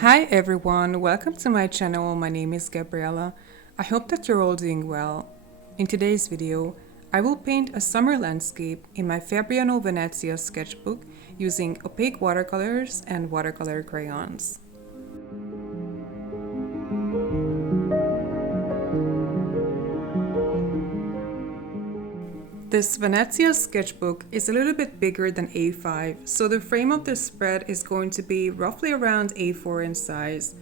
Hi everyone, welcome to my channel. My name is Gabriella. I hope that you're all doing well. In today's video, I will paint a summer landscape in my Fabriano Venezia sketchbook using opaque watercolors and watercolor crayons. This Venezia sketchbook is a little bit bigger than A5, so the frame of the spread is going to be roughly around A4 in size.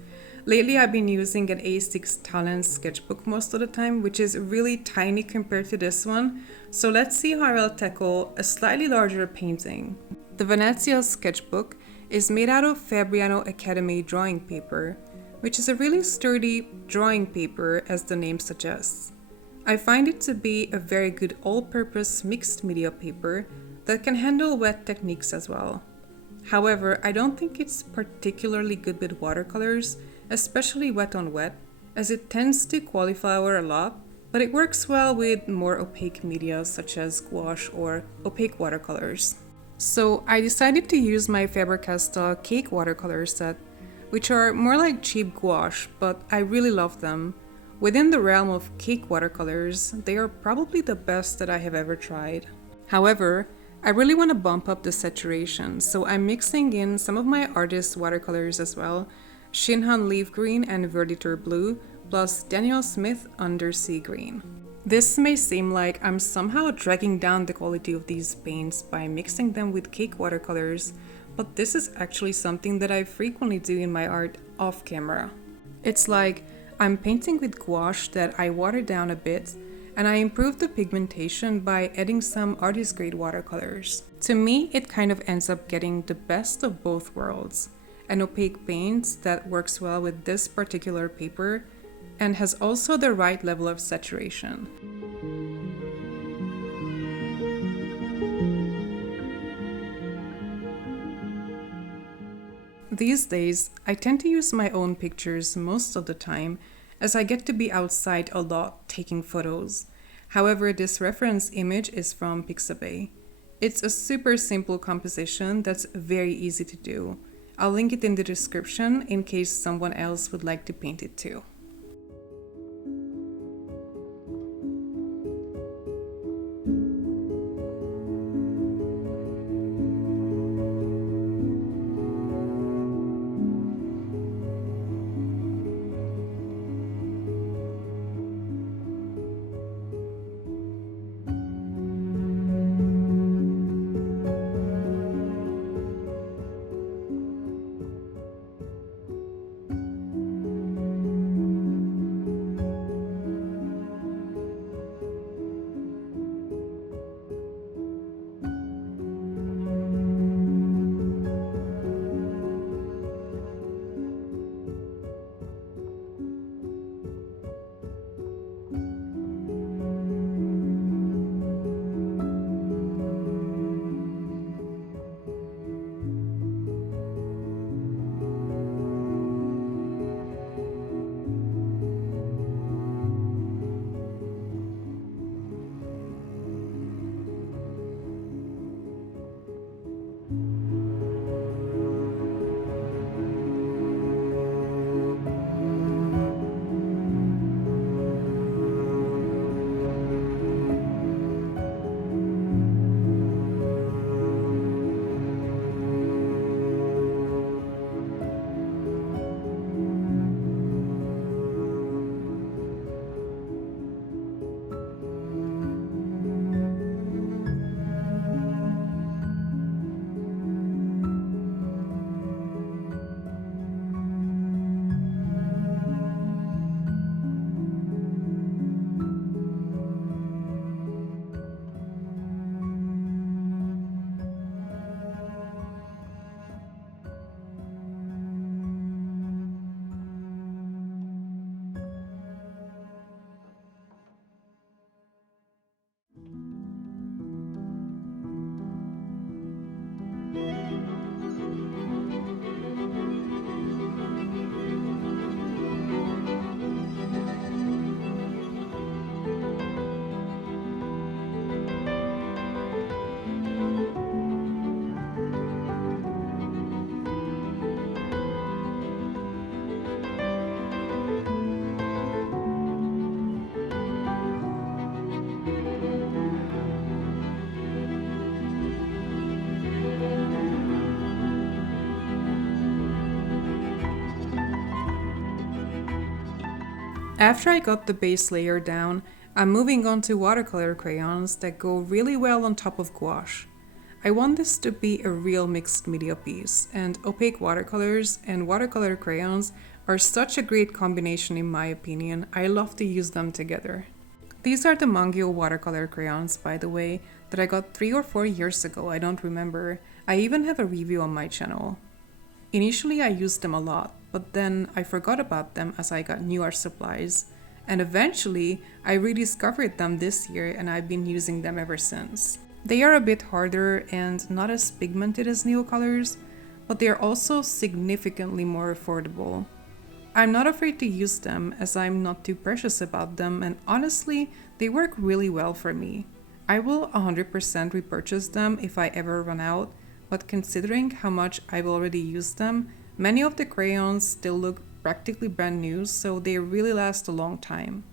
Lately I've been using an A6 Talent sketchbook most of the time, which is really tiny compared to this one, so let's see how I'll tackle a slightly larger painting. The Venezia sketchbook is made out of Fabriano Academy drawing paper, which is a really sturdy drawing paper as the name suggests. I find it to be a very good all-purpose mixed media paper that can handle wet techniques as well. However, I don't think it's particularly good with watercolors, especially wet on wet, as it tends to cauliflower a lot, but it works well with more opaque media such as gouache or opaque watercolors. So I decided to use my Faber Castell cake watercolor set, which are more like cheap gouache, but I really love them. Within the realm of cake watercolors, they are probably the best that I have ever tried. However, I really want to bump up the saturation, so I'm mixing in some of my artist watercolors as well, Shinhan Leaf Green and Verditor Blue, plus Daniel Smith Undersea Green. This may seem like I'm somehow dragging down the quality of these paints by mixing them with cake watercolors, but this is actually something that I frequently do in my art off camera. It's like I'm painting with gouache that I water down a bit, and I improve the pigmentation by adding some artist-grade watercolors. To me, it kind of ends up getting the best of both worlds. An opaque paint that works well with this particular paper and has also the right level of saturation. These days, I tend to use my own pictures most of the time, as I get to be outside a lot taking photos. However, this reference image is from Pixabay. It's a super simple composition that's very easy to do. I'll link it in the description in case someone else would like to paint it too. After I got the base layer down, I'm moving on to watercolor crayons that go really well on top of gouache. I want this to be a real mixed media piece, and opaque watercolors and watercolor crayons are such a great combination in my opinion. I love to use them together. These are the Mungyo watercolor crayons, by the way, that I got 3 or 4 years ago, I don't remember. I even have a review on my channel. Initially I used them a lot, but then I forgot about them as I got new art supplies. And eventually, I rediscovered them this year and I've been using them ever since. They are a bit harder and not as pigmented as Neocolors, but they are also significantly more affordable. I'm not afraid to use them as I'm not too precious about them, and honestly, they work really well for me. I will 100% repurchase them if I ever run out, but considering how much I've already used them, many of the crayons still look practically brand new, so they really last a long time.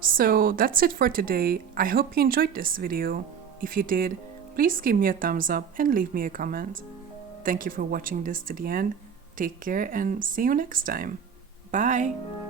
So that's it for today. I hope you enjoyed this video. If you did, please give me a thumbs up and leave me a comment. Thank you for watching this to the end. Take care and see you next time. Bye!